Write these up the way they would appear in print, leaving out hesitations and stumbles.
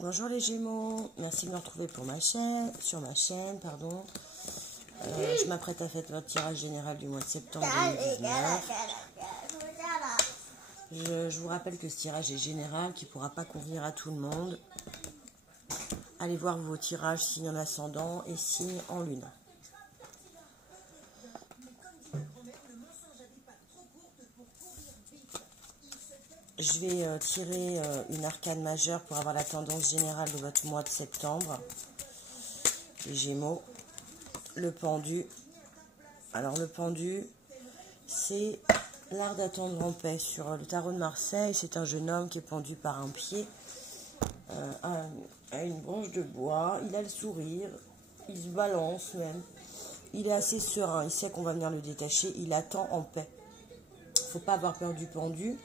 Bonjour les Gémeaux, merci de me retrouver pour sur ma chaîne, pardon. Je m'apprête à faire votre tirage général du mois de septembre 2019. Je vous rappelle que ce tirage est général, qui ne pourra pas convenir à tout le monde. Allez voir vos tirages signe en ascendant et signe en lune. Je vais tirer une arcane majeure pour avoir la tendance générale de votre mois de septembre. Les Gémeaux. Le pendu. Alors le pendu, c'est l'art d'attendre en paix. Sur le tarot de Marseille, c'est un jeune homme qui est pendu par un pied à une branche de bois. Il a le sourire, il se balance même. Il est assez serein, il sait qu'on va venir le détacher, il attend en paix. Il ne faut pas avoir peur du pendu.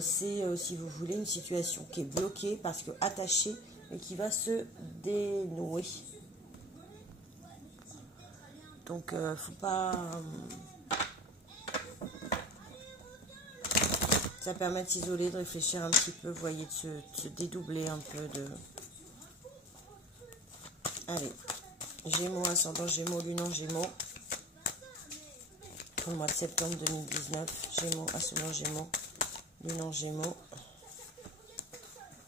C'est, si vous voulez, une situation qui est bloquée parce que attachée, mais qui va se dénouer. Donc, faut pas... ça permet de s'isoler, de réfléchir un petit peu, vous voyez, de se dédoubler un peu de... Allez, Gémeaux, ascendant Gémeaux, lune en Gémeaux. Pour le mois de septembre 2019, Gémeaux, ascendant Gémeaux, lune en Gémeaux.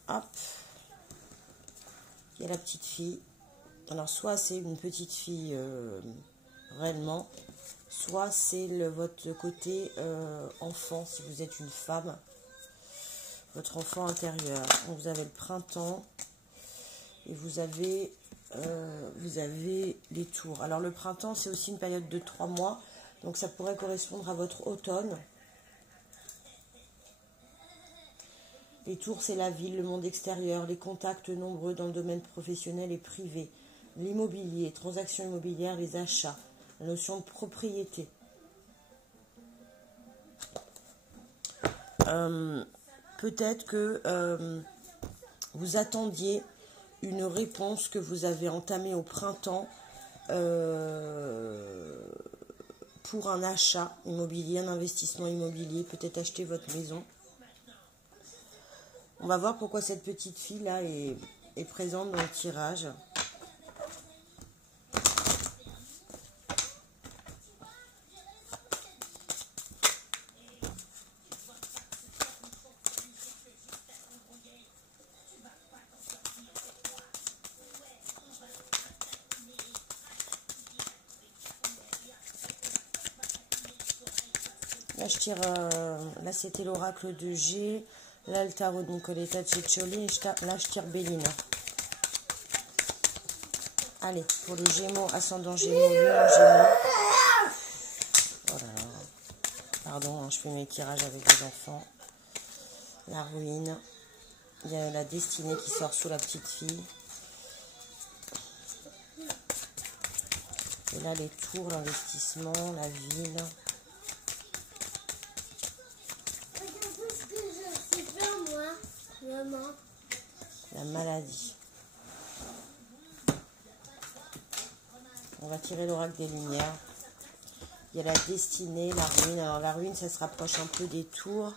Hop. Il y a la petite fille. Alors, soit c'est une petite fille réellement, soit c'est votre côté enfant, si vous êtes une femme, votre enfant intérieur. Donc, vous avez le printemps et vous avez les tours. Alors, le printemps, c'est aussi une période de 3 mois, donc ça pourrait correspondre à votre automne. Les tours, c'est la ville, le monde extérieur, les contacts nombreux dans le domaine professionnel et privé, l'immobilier, transactions immobilières, les achats, la notion de propriété. Peut-être que vous attendiez une réponse que vous avez entamée au printemps pour un achat immobilier, un investissement immobilier, peut-être acheter votre maison. On va voir pourquoi cette petite fille-là est présente dans le tirage. Là, je tire... là, c'était l'oracle de G. Là, le tarot de Nicoletta Ciccioli. Et là, je tire Béline. Allez, pour les Gémeaux, ascendant Gémeaux, lune en Gémeaux. Voilà. Pardon, hein, je fais mes tirages avec les enfants. La ruine. Il y a la destinée qui sort sous la petite fille. Et là, les tours, l'investissement, la ville. La maladie. On va tirer l'oracle des lumières. Il y a la destinée, la ruine. Alors la ruine, ça se rapproche un peu des tours.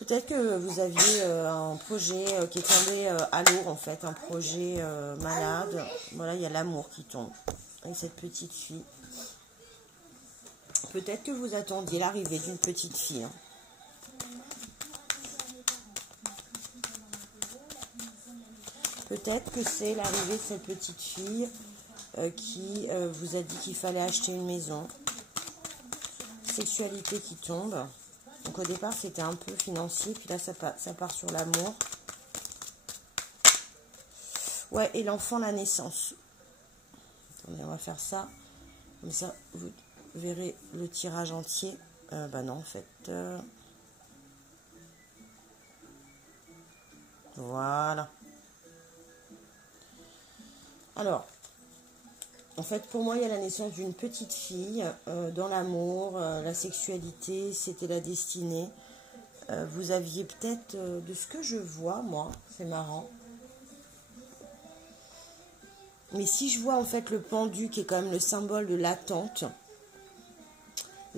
Peut-être que vous aviez un projet qui est tombé à l'eau, en fait. Un projet malade. Voilà, il y a l'amour qui tombe. Et cette petite fille. Peut-être que vous attendiez l'arrivée d'une petite fille. Hein. Peut-être que c'est l'arrivée de cette petite fille qui vous a dit qu'il fallait acheter une maison. Sexualité qui tombe. Donc au départ, c'était un peu financier. Puis là, ça part sur l'amour. Ouais, et l'enfant, la naissance. Attendez, on va faire ça. Comme ça, vous verrez le tirage entier. Bah non, en fait... Voilà. Alors, en fait, pour moi, il y a la naissance d'une petite fille dans l'amour, la sexualité, c'était la destinée. Vous aviez peut-être, de ce que je vois, moi, c'est marrant. Mais si je vois, en fait, le pendu, qui est quand même le symbole de l'attente,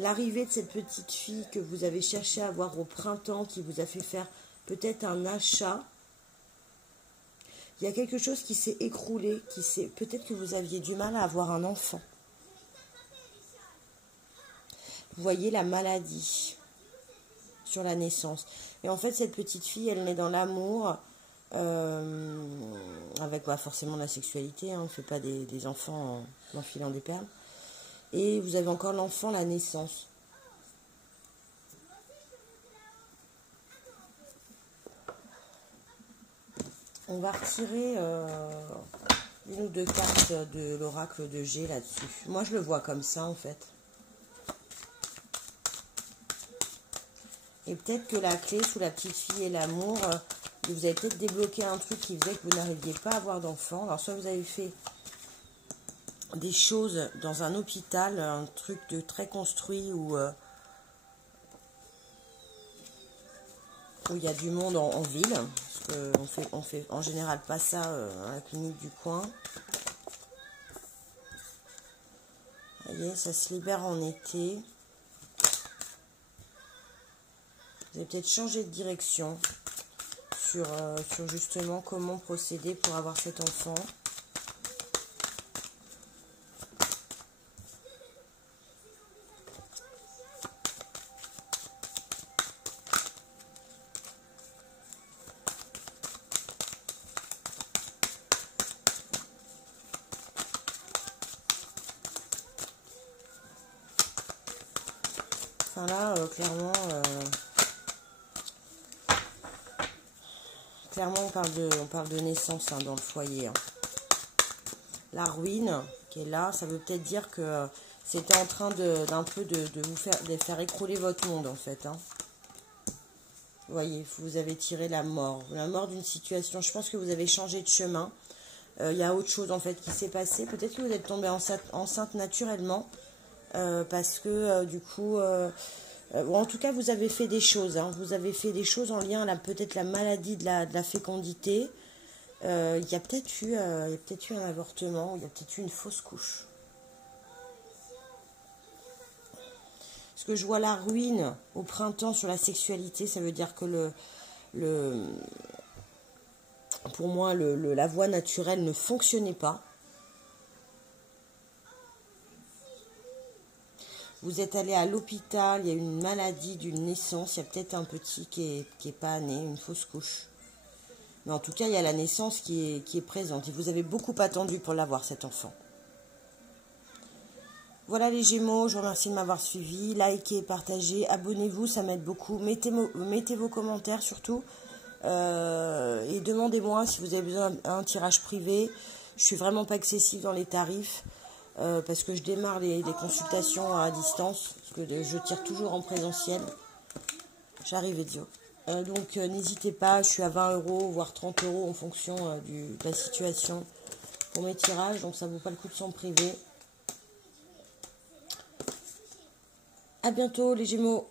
l'arrivée de cette petite fille que vous avez cherché à voir au printemps, qui vous a fait faire peut-être un achat. Il y a quelque chose qui s'est écroulé, peut-être que vous aviez du mal à avoir un enfant. Vous voyez la maladie sur la naissance. Et en fait, cette petite fille, elle naît dans l'amour, avec forcément la sexualité. On ne fait pas des enfants en enfilant des perles. Et vous avez encore l'enfant, la naissance. On va retirer une ou deux cartes de l'oracle de G là-dessus. Moi, je le vois comme ça, en fait. Et peut-être que la clé sous la petite fille et l'amour, vous avez peut-être débloqué un truc qui faisait que vous n'arriviez pas à avoir d'enfant. Alors, soit vous avez fait des choses dans un hôpital, un truc de très construit où il y a du monde en ville. Parce qu'on fait en général pas ça à la clinique du coin. Vous voyez, ça se libère en été. Vous avez peut-être changé de direction sur justement comment procéder pour avoir cet enfant. Enfin là, clairement, on parle de naissance dans le foyer. Hein. La ruine qui est là, ça veut peut-être dire que c'était en train de faire écrouler votre monde en fait. Hein. Vous voyez, vous avez tiré la mort d'une situation. Je pense que vous avez changé de chemin. Il y a autre chose en fait qui s'est passé. Peut-être que vous êtes tombé enceinte naturellement parce que du coup... en tout cas, vous avez fait des choses. Hein. Vous avez fait des choses en lien à peut-être la maladie de la fécondité. Il y a peut-être eu un avortement, il y a peut-être eu une fausse couche. Parce que je vois la ruine au printemps sur la sexualité, ça veut dire que pour moi, la voie naturelle ne fonctionnait pas. Vous êtes allé à l'hôpital, il y a une maladie d'une naissance, il y a peut-être un petit qui est pas né, une fausse couche. Mais en tout cas, il y a la naissance qui est présente. Et vous avez beaucoup attendu pour l'avoir, cet enfant. Voilà les Gémeaux, je vous remercie de m'avoir suivi. Likez, partagez, abonnez-vous, ça m'aide beaucoup. Mettez vos commentaires surtout. Et demandez-moi si vous avez besoin d'un tirage privé. Je suis vraiment pas excessive dans les tarifs. Parce que je démarre les consultations à distance. Parce que je tire toujours en présentiel. J'arrive, Edio. Donc n'hésitez pas, je suis à 20 €, voire 30 € en fonction de la situation pour mes tirages. Donc ça ne vaut pas le coup de s'en priver. À bientôt les Gémeaux.